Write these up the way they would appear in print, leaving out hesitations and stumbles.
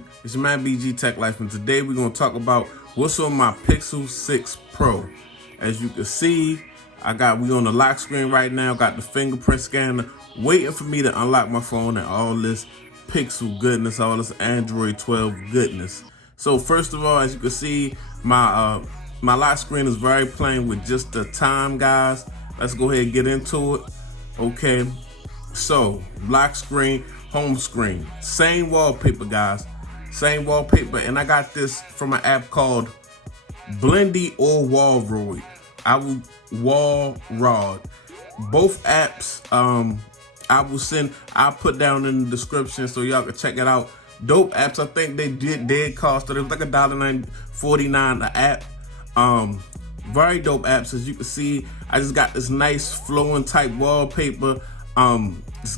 YouTube? It's your man BG Tech Life, and today we're gonna talk about what's on my Pixel 6 Pro. As you can see, we on the lock screen right now, got the fingerprint scanner, waiting for me to unlock my phone and all this Pixel goodness, all this Android 12 goodness. So first of all, as you can see, my lock screen is very plain with just the time, guys. Let's go ahead and get into it. Okay, so lock screen, home screen, same wallpaper, guys, same wallpaper. And I got this from an app called Blendy or Wallroid. Wallrod. Both apps I'll put down in the description so y'all can check it out. Dope apps. I think they did cost, it was like $1.49 an app. Very dope apps. As you can see, I just got this nice flowing type wallpaper.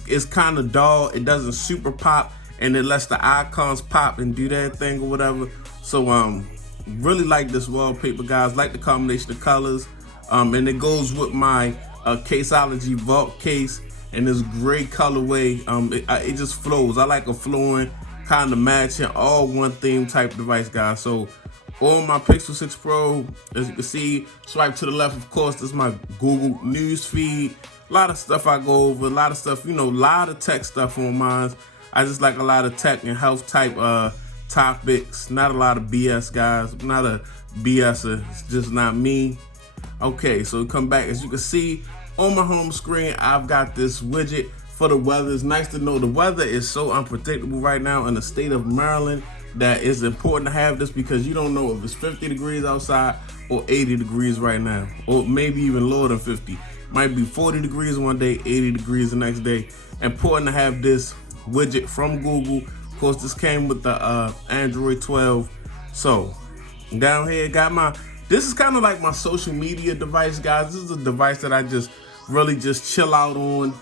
It's kind of dull, it doesn't super pop, and it lets the icons pop and do that thing or whatever. So really like this wallpaper, guys. Like the combination of colors, and it goes with my Caseology Vault case in this gray colorway. It just flows. I like a flowing kind of matching all one theme type device, guys. So on my Pixel 6 Pro, as you can see, swipe to the left, of course, this is my Google News feed. A lot of stuff I go over, a lot of stuff, a lot of tech stuff on mine. I just like a lot of tech and health type topics, not a lot of BS, guys. I'm not a BSer, it's just not me. Okay, so come back. As you can see, on my home screen, I've got this widget for the weather. It's nice to know the weather is so unpredictable right now in the state of Maryland that it's important to have this, because you don't know if it's 50 degrees outside or 80 degrees right now, or maybe even lower than 50. Might be 40 degrees one day, 80 degrees the next day. Important to have this widget from Google. Of course, this came with the Android 12. So down here, this is kind of like my social media device, guys. This is a device that I just really just chill out on.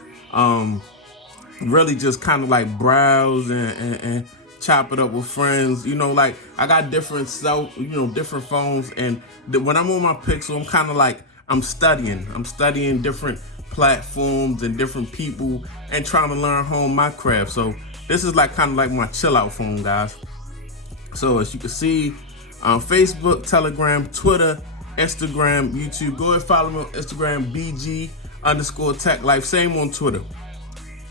Really just kind of like browse and chop it up with friends. Like I got different different phones, and when I'm on my Pixel, I'm kind of like I'm studying different platforms and different people and trying to learn home my craft. So this is like kind of like my chill out phone, guys. So as you can see, Facebook, Telegram, Twitter, Instagram, YouTube. Go ahead and follow me on Instagram, BG_Tech Life. Same on Twitter.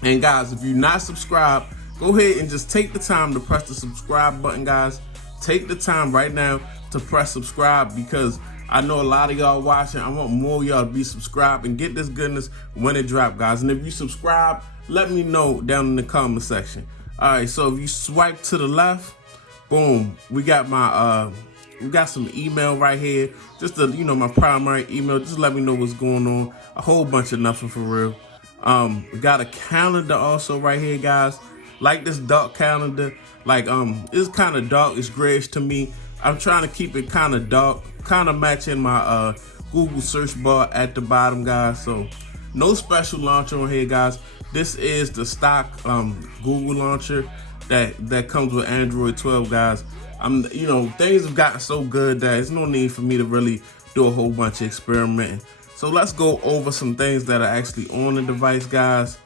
And guys, if you're not subscribed, go ahead and just take the time to press the subscribe button, guys. Take the time right now to press subscribe, because I know a lot of y'all watching. I want more of y'all to be subscribed and get this goodness when it drops, guys. And if you subscribe, let me know down in the comment section. All right, so if you swipe to the left, boom, we got we got some email right here. Just my primary email. Just let me know what's going on. A whole bunch of nothing for real. We got a calendar also right here, guys. Like this dark calendar. Like it's kind of dark, it's grayish to me. I'm trying to keep it kind of dark, kind of matching my Google search bar at the bottom, guys. So no special launcher on here, guys. This is the stock Google launcher that comes with Android 12, guys. Things have gotten so good that there's no need for me to really do a whole bunch of experimenting. So let's go over some things that are actually on the device, guys.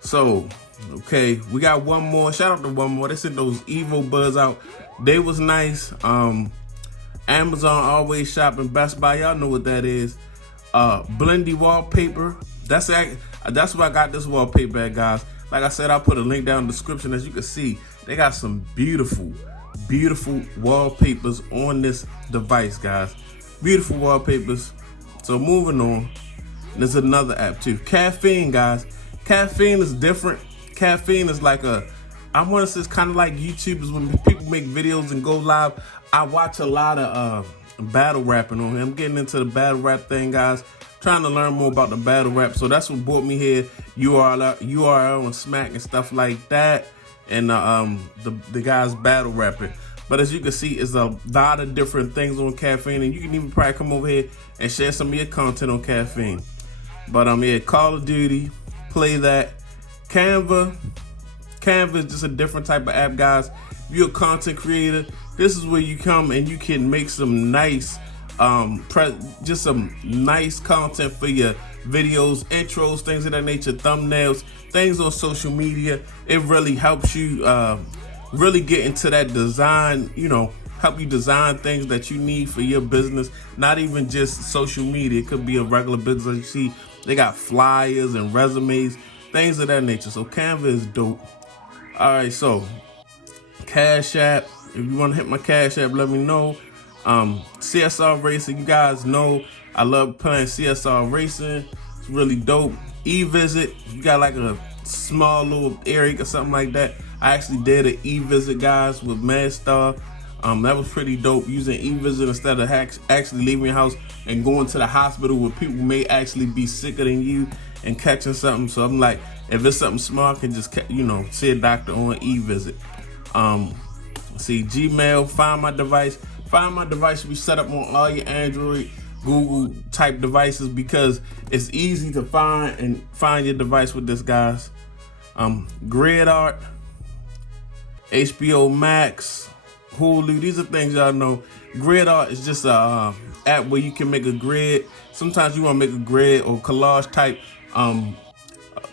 So, okay, we got one more. Shout out to one more. They sent those Evo Buds out. They was nice. Amazon Always Shopping, Best Buy. Y'all know what that is. Blendy wallpaper. That's where I got this wallpaper at, guys. Like I said, I'll put a link down in the description. As you can see, they got some beautiful, beautiful wallpapers on this device, guys. Beautiful wallpapers. So moving on, there's another app too. Caffeine, guys. Caffeine is different. Caffeine is like I want to say it's kind of like YouTubers when people make videos and go live. I watch a lot of battle rapping on here. I'm getting into the battle rap thing, guys. Trying to learn more about the battle rap. So that's what brought me here. URL and Smack and stuff like that. And the guys battle rapping. But as you can see, it's a lot of different things on Caffeine, and you can even probably come over here and share some of your content on Caffeine. But yeah, Call of Duty, play that. Canva is just a different type of app, guys. If you're a content creator, this is where you come and you can make some nice, just some nice content for your videos, intros, things of that nature, thumbnails, things on social media. It really helps you really get into that design, you know, help you design things that you need for your business. Not even just social media. It could be a regular business. You see, they got flyers and resumes, things of that nature. So Canva is dope. All right, so Cash App. If you want to hit my Cash App, let me know. CSR Racing, you guys know I love playing CSR Racing. It's really dope. E-Visit, you got like a small little area or something like that. I actually did an E-Visit, guys, with Madstar. That was pretty dope, using E-Visit instead of actually leaving your house and going to the hospital where people may actually be sicker than you and catching something. So I'm like, if it's something small, I can just, you know, see a doctor on E-Visit. See, Gmail, Find My Device. Find My Device should be set up on all your Android, Google type devices, because it's easy to find your device with this, guys. Grid Art, HBO Max, Hulu. These are things y'all know. Grid Art is just a app where you can make a grid. Sometimes you want to make a grid or collage type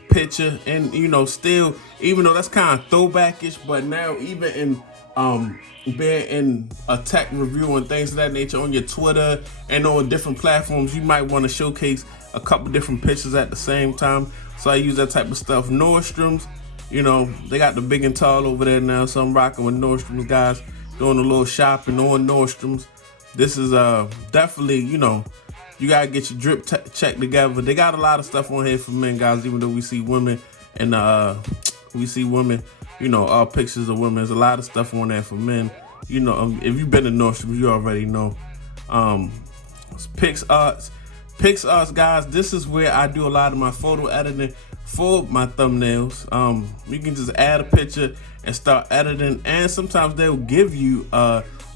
picture, and you know, still, even though that's kind of throwbackish, but now even in being in a tech review and things of that nature on your Twitter and on different platforms, you might want to showcase a couple different pictures at the same time. So I use that type of stuff. Nordstrom's, you know, they got the big and tall over there now, so I'm rocking with Nordstrom's, guys, doing a little shopping on Nordstrom's. This is definitely, you know, you gotta get your drip check together. They got a lot of stuff on here for men, guys, even though we see women and you know, all pictures of women. There's a lot of stuff on there for men. You know, if you've been to Nordstrom, you already know. PixArts, guys, this is where I do a lot of my photo editing for my thumbnails. You can just add a picture and start editing, and sometimes they'll give you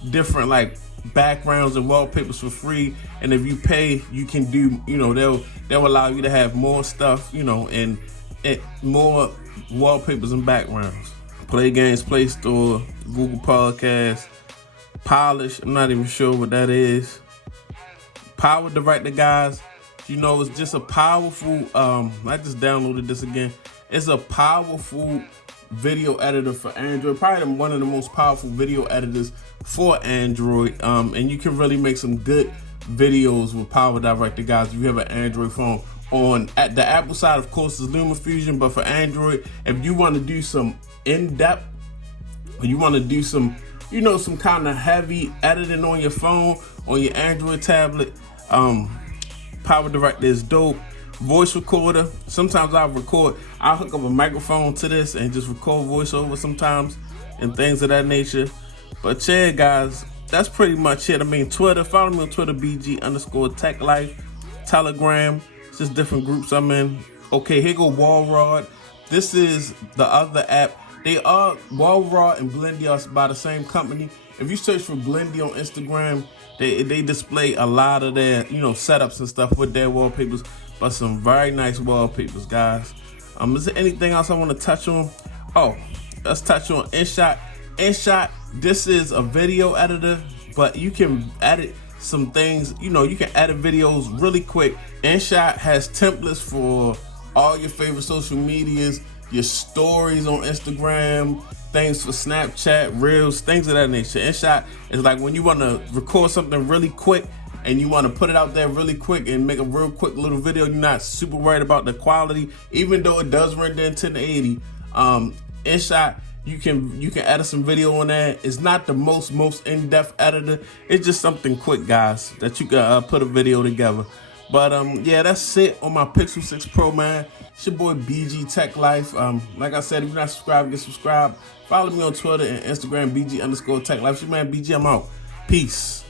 different like backgrounds and wallpapers for free, and if you pay, you can do, you know, they'll allow you to have more stuff, you know, and more wallpapers and backgrounds. Play Games, Play Store, Google Podcasts, Polish, I'm not even sure what that is. Power Director, guys, you know, it's just a powerful, I just downloaded this again. It's a powerful video editor for Android, probably one of the most powerful video editors for Android, and you can really make some good videos with Power Director, guys, if you have an Android phone. At the Apple side, of course, is LumaFusion, but for Android, if you want to do some in-depth, or you want to do some, you know, some kind of heavy editing on your phone, on your Android tablet, Power Director is dope. Voice recorder, sometimes I'll hook up a microphone to this and just record voiceover sometimes and things of that nature. But yeah, guys, that's pretty much it. I mean, Twitter, follow me on Twitter, BG_TechLife, Telegram, it's just different groups I'm in. Okay, here go Wallrod. This is the other app. Wallrod and Blendy are by the same company. If you search for Blendy on Instagram, they display a lot of their, you know, setups and stuff with their wallpapers, but some very nice wallpapers, guys. Is there anything else I want to touch on? Oh, let's touch on InShot. InShot, this is a video editor, but you can edit some things, you know, you can edit videos really quick. InShot has templates for all your favorite social medias, your stories on Instagram, things for Snapchat, Reels, things of that nature. InShot is like when you want to record something really quick and you want to put it out there really quick and make a real quick little video. You're not super worried about the quality, even though it does render in 1080. InShot, you can edit some video on that. It's not the most in-depth editor. It's just something quick, guys, that you can put a video together. But yeah, that's it on my Pixel 6 Pro, man. It's your boy BG Tech Life. Like I said, if you're not subscribed, get subscribed. Follow me on Twitter and Instagram, BG_TechLife. It's your man BG. I'm out. Peace.